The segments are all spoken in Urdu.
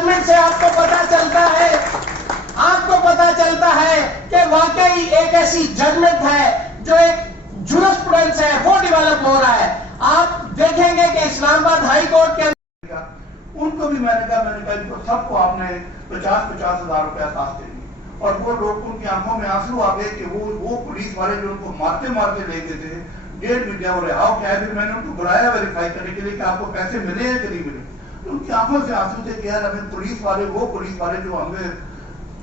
ججمنٹ سے آپ کو پتا چلتا ہے کہ واقعی ایک ایسی ججمنٹ ہے جو ایک جورسپروڈنس ہے وہ ڈیولپ ہو رہا ہے. آپ دیکھیں گے کہ اسلام آباد ہائی کورٹ کے ان کو بھی میں نے کہا سب کو آپ نے 50,000 روپیہ خاص دے دی. اور وہ لوگ ان کی آنکھوں میں آنسو آ گئے کہ وہ پولیس والے جو ان کو مارتے لے گئے تھے 1.5 مہینے ہو رہے آؤ کیا. پھر میں نے ان کو بلایا ویریفائی کرنے کے لیے کہ آپ کو پیسے ملے ہیں کہ نہیں ملے. تو ان کی آنکھوں سے آنسو تھے کہ یار ہمیں پولیس والے جو ہمیں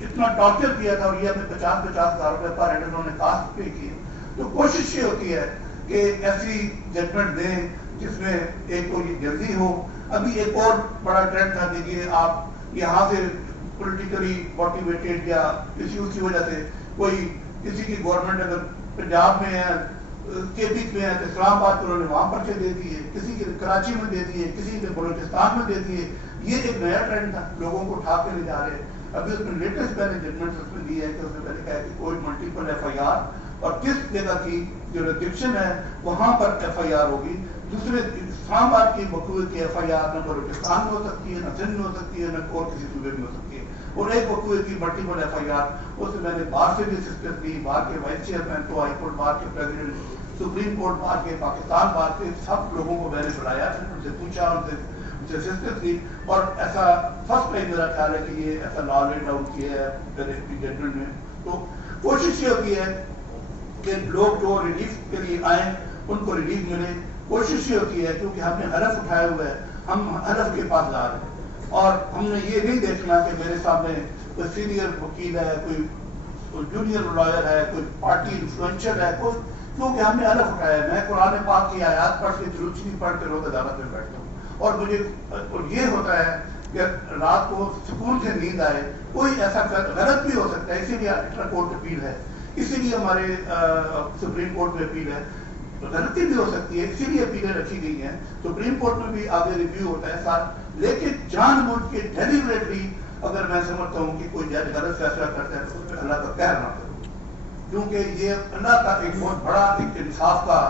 اتنا ٹارچر کیا تھا اور یہ ہمیں 50,000 روپے پر ہیڈ انہوں نے کاسٹ پے کیے. تو کوشش یہ ہوتی ہے کہ ایسی ججمنٹ دیں جس میں ایک تو یہ جلدی ہو. ابھی ایک اور بڑا ٹرینڈ تھا کہ یہ آپ یہاں سے پولیٹیکلی موٹیویٹیڈ یا کسی اس کی وجہ سے کوئی کسی کی گورنمنٹ اگر پنجاب میں ہے KP میں ہے تو اسلام آباد کو انہوں نے وہاں پرچے دے دیے, کسی کے کراچی میں دے دیے, کسی کے بلوچستان میں دے دیے. یہ ایک نیا ٹرینڈ تھا, لوگوں کو اٹھا کے لے جا رہے. ابھی اس میں لیٹسٹ میں نے ججمنٹ اس میں دی ہے کہ اس نے پہلے کہا کہ کوئی ملٹیپل FIR اور کس جگہ کی جو ریسٹرکشن ہے وہاں پر FIR ہوگی. دوسرے اسلام آباد کی وقوع کی FIR نہ بلوچستان میں ہو سکتی ہے, نہ سندھ میں ہو سکتی ہے, نہ اور کسی صوبے میں ہو سکتی ہے. اور ایک وقوع کی ملٹیپل FIR اس میں نے باہر سے بھی اسسٹنس دی, باہر کے وائس چیئرمین کو, ہائی کورٹ بار کے پریزیڈنٹ, سپریم کورٹ بار کے, پاکستان بار کے سب لوگوں کو میں نے بلایا, ان سے پوچھا, ان سے اسسٹنس دی. اور ایسا فرسٹ ٹائم میرا خیال ہے کہ یہ ایسا لا لے ڈاؤن کیا ہے ججمنٹ میں. تو کوشش یہ ہوتی ہے کہ لوگ جو ریلیف کے لیے آئیں ان کو ریلیف ملے. کوشش یہ ہوتی ہے کیونکہ ہم نے حلف اٹھائے ہوئے ہیں, ہم حلف کے پاس جا رہے ہیں اور ہم نے یہ نہیں دیکھنا کہ میرے سامنے کوئی سینئر وکیل ہے, کوئی جونیئر لائر ہے, کوئی پارٹی انفلوئنشل ہے, کوئی, کیونکہ ہم نے حلف اٹھایا ہے. میں قرآن پاک کی آیات پڑھ کے درود پڑھ کے روز عدالت میں بیٹھتا ہوں اور مجھے یہ ہوتا ہے کہ رات کو سکون سے نیند آئے. کوئی ایسا غلط بھی ہو سکتا ہے, اسی لیے انٹر کورٹ اپیل ہے, اسی لیے ہمارے سپریم کورٹ میں اپیل ہے. غلطی بھی ہو سکتی ہے, اسی لیے اپیلیں رکھی گئی ہیں. سپریم کورٹ میں بھی آگے ریویو ہوتا ہے ساتھ, لیکن جان بوجھ کے ڈیلیبریٹلی اگر میں سمجھتا ہوں کہ کوئی جج غلط فیصلہ کرتا ہے تو اس پہ اللہ کا قہر نہ کرو, کیونکہ یہ اللہ کا ایک بہت بڑا ایک انصاف کا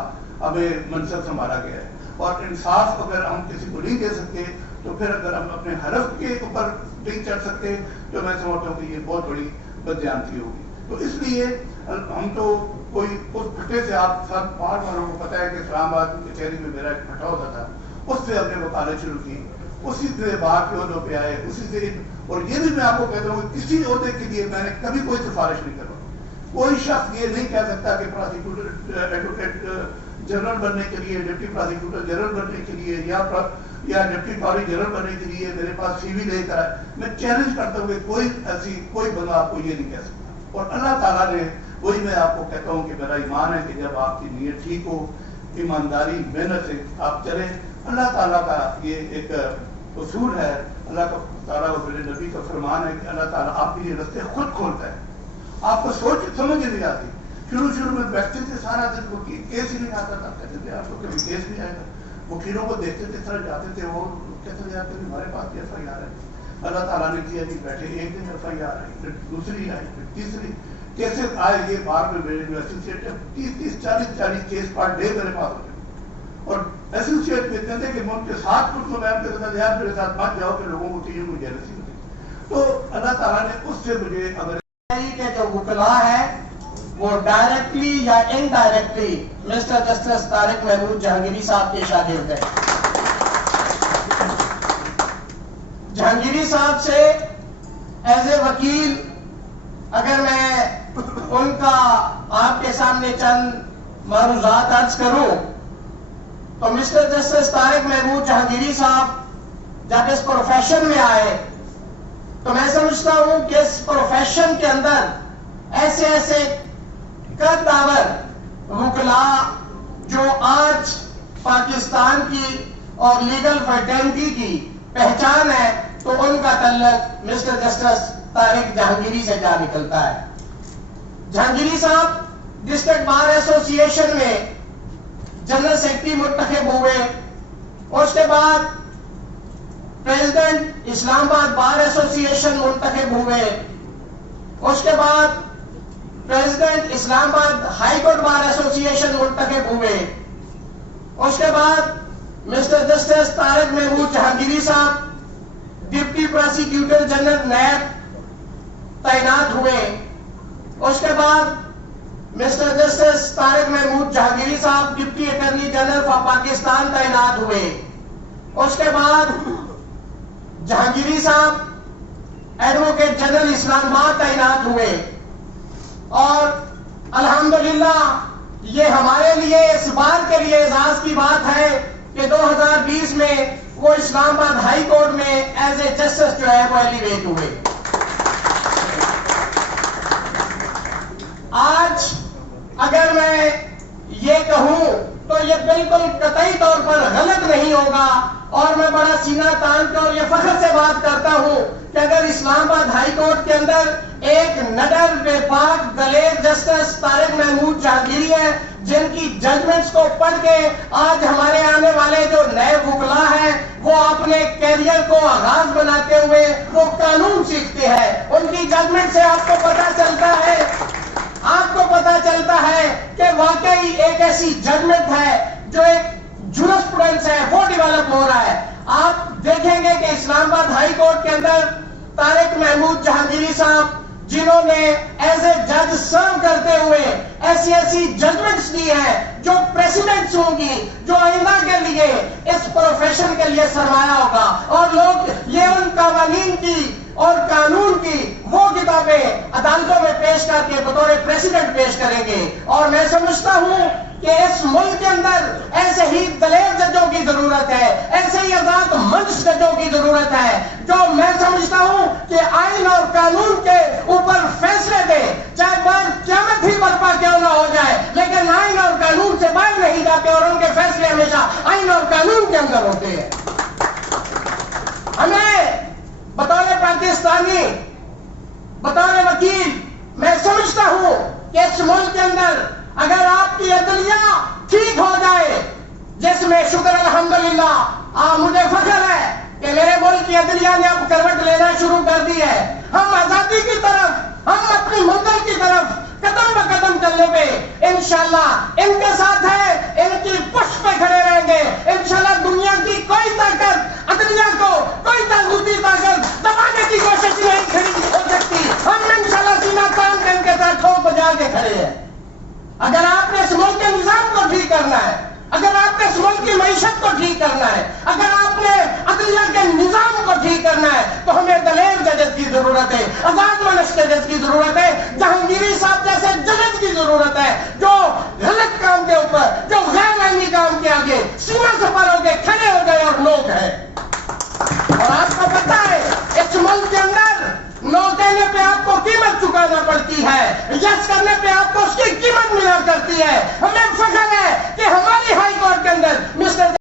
ہمیں منصب سنبھالا گیا ہے. اور انصاف اگر ہم کسی کو نہیں دے سکتے تو پھر اگر ہم اپنے حلف کے اوپر نہیں چڑھ سکتے تو میں سمجھتا ہوں کہ یہ بہت بڑی بددیانتی ہوگی. تو اس لیے ہم تو کوئی اس پھٹے سے, آپ سب باہر والوں کو پتا ہے کہ اسلام آباد کچہری میں میرا ایک پھٹا ہوتا تھا, اس سے ہم نے وکالت شروع کی, اسی سے باہر کے عہدوں پہ آئے, اسی سے. اور یہ بھی میں آپ کو کہتا ہوں کہ کسی عہدے کے لیے میں نے کبھی کوئی سفارش نہیں کروا. کوئی شخص یہ نہیں کہہ سکتا کہ پراسیکیوٹر ایڈوکیٹ جنرل بننے کے لیے, ڈپٹی پراسیکیوٹر جنرل بننے کے لیے یا ڈپٹی اٹارنی جنرل بننے کے لیے میرے پاس CV لے کر آئے. میں چیلنج کرتا ہوں کہ کوئی بندہ آپ کو یہ نہیں کہہ سکتا. اور اللہ تعالیٰ نے, وہی میں آپ کو کہتا ہوں کہ میرا ایمان ہے کہ جب آپ کی نیت ٹھیک ہو, ایمانداری محنت سے آپ چلیں, اللہ تعالیٰ کا یہ ایک اصول ہے, اللہ کا تعالیٰ اور میرے نبی کا فرمان ہے کہ اللہ تعالیٰ آپ کے لیے رستے خود کھولتا ہے. آپ کو سوچ سمجھ نہیں آتی. شروع میں بیٹھتے تھے سارا دن, وہ کیس ہی نہیں آتا تھا, کہتے تھے آپ کو کبھی کیس نہیں آئے گا. وکیلوں کو دیکھتے تھے, طرح جاتے تھے, وہ کہتے تھے آتے ہمارے پاس بھی FIR ہے. اللہ تعالیٰ نے کیا نہیں, بیٹھے ایک دن FIR آئی, پھر دوسری آئی, پھر تیسری کیسے آئے. یہ بار میں میرے جو ایسوسیٹ 30-40 کیس پر ڈے میرے پاس ہوتے ہیں. اور ایسوسیٹ کہتے تھے کہ میں ان کے ساتھ کچھ تو میں ان کے ساتھ یار میرے ساتھ مت جاؤ کہ لوگوں کو چیزوں کو جیلسی ہوتی. تو اللہ تعالیٰ نے اس سے مجھے اگر کہ جو وکلا ہے وہ ڈائریکٹلی یا indirectly Mr Justice Tariq Mahmood Jahangiri صاحب کے شاگرد ہیں. جہانگیری صاحب سے ایز اے وکیل اگر میں ان کا آپ کے سامنے چند معروضات عرض کروں تو مسٹر جسٹس طارق محمود جہانگیری صاحب جب اس پروفیشن میں آئے تو میں سمجھتا ہوں کہ اس پروفیشن کے اندر ایسے قدر وکلاء جو آج پاکستان کی اور لیگل فرٹرنٹی کی پہچان ہے تو ان کا تعلق مسٹر جسٹس طارق جہانگیری سے جا نکلتا ہے. جہانگیری صاحب ڈسٹرکٹ بار ایسوسی ایشن میں جنرل سیکرٹری منتخب ہوئے, اس کے بعد پریزیڈنٹ اسلام آباد بار ایسوسی ایشن منتخب ہوئے, اس کے بعد پریزیڈنٹ اسلام آباد ہائی کورٹ بار ایسوسی ایشن منتخب ہوئے, اس کے بعد مسٹر جسٹس طارق محمود جہانگیری صاحب deputy president prosecutor general NAB تعینات ہوئے. اس کے بعد مسٹر جسٹس طارق محمود جہانگیری صاحب deputy attorney general for Pakistan تعینات ہوئے. اس کے بعد جہانگیری صاحب ایڈوکیٹ جنرل اسلام آباد تعینات ہوئے. اور الحمدللہ یہ ہمارے لیے اس بات کے لیے اعزاز کی بات ہے کہ 2020 میں وہ اسلام آباد ہائی کورٹ میں ایز اے جسٹس جو ہے وہ ایلیویٹ ہوئے. آج اگر میں یہ کہوں تو یہ بالکل قطعی طور پر غلط نہیں ہوگا اور میں بڑا سینہ تان کے اور یہ فخر سے بات کرتا ہوں کہ اگر اسلام آباد ہائی کورٹ کے اندر ایک نڈر بے باک دلیر جسٹس طارق محمود جہانگیری ہے جن کی ججمنٹس کو پڑھ کے آج ہمارے آنے والے جو نئے وکلا ہیں وہ اپنے کیریئر کو آغاز بناتے ہوئے وہ قانون سیکھتے ہیں. ان کی ججمنٹ سے آپ کو پتا چلتا ہے کہ واقعی ایک ایسی ججمنٹ ہے جو ایک جورسپروڈنس ہے وہ ڈیولپ ہو رہا ہے. آپ دیکھیں گے کہ اسلام آباد ہائی کورٹ کے اندر طارق محمود جہانگیری صاحب جنہوں نے ایز اے جج سرو کرتے ہوئے ایسی ججمنٹس دی ہیں جو پریسیڈنٹس ہوں گی جو آئندہ کے لیے اس پروفیشن کے لیے سرمایہ ہوگا. اور لوگ یہ ان قوانین کی اور قانون کی وہ کتابیں عدالتوں میں پیش کر کے بطور پریسیڈنٹ پیش کریں گے. اور میں سمجھتا ہوں کہ اس ملک کے اندر ایسے ہی دلیر ججوں کی ضرورت ہے, ایسے ہی آزاد منصف ججوں کی ضرورت ہے جو میں سمجھتا ہوں کہ آئین اور قانون کے اوپر فیصلے دے, چاہے بعد قیامت ہی برپا کیوں نہ ہو جائے, لیکن آئین اور قانون سے باہر نہیں جاتے اور ان کے فیصلے ہمیشہ آئین اور قانون کے اندر ہوتے ہیں. ہمیں بطور پاکستانی, بطور وکیل, میں سمجھتا ہوں کہ اس ملک کے اندر اگر آپ کی عدلیہ ٹھیک ہو جائے, جس میں شکر الحمدللہ مجھے فخر ہے کہ میرے ملک کی عدلیہ نے اب کروٹ لینا شروع کر دی ہے, ہم آزادی کی طرف, ہم اپنی منزل کی طرف قدم بہ قدم چلنے پہ انشاءاللہ ان کے ساتھ ہے, ان کی پشت پہ کھڑے رہیں گے. انشاءاللہ دنیا کی کوئی طاقت عدلیہ کو, کوئی طاغوتی طاقت دبانے کی کوشش نہیں کھڑی ہو سکتی. ہم انشاءاللہ سینہ تان کے ان کے ساتھ ٹھوک بجا کے کھڑے ہیں. اگر آپ نے اس ملک کے نظام کو ٹھیک کرنا ہے, اگر آپ نے اس ملک کی معیشت کو ٹھیک کرنا ہے, اگر آپ نے عدلیہ کے نظام کو ٹھیک کرنا ہے تو ہمیں دلیر ججز کی ضرورت ہے, آزاد منصف ججز کی ضرورت ہے, جہانگیری صاحب جیسے ججز کی ضرورت ہے جو غلط کام کے اوپر, جو غیر آئینی کام کے آگے سینہ سپر ہو کے کھڑے ہو گئے اور لوگ ہیں. اور آپ کو پتا ہے اس ملک کے اندر نو دینے پہ آپ کو قیمت چکانا پڑتی ہے, یس کرنے پہ آپ کو اس کی قیمت ملا کرتی ہے. ہمیں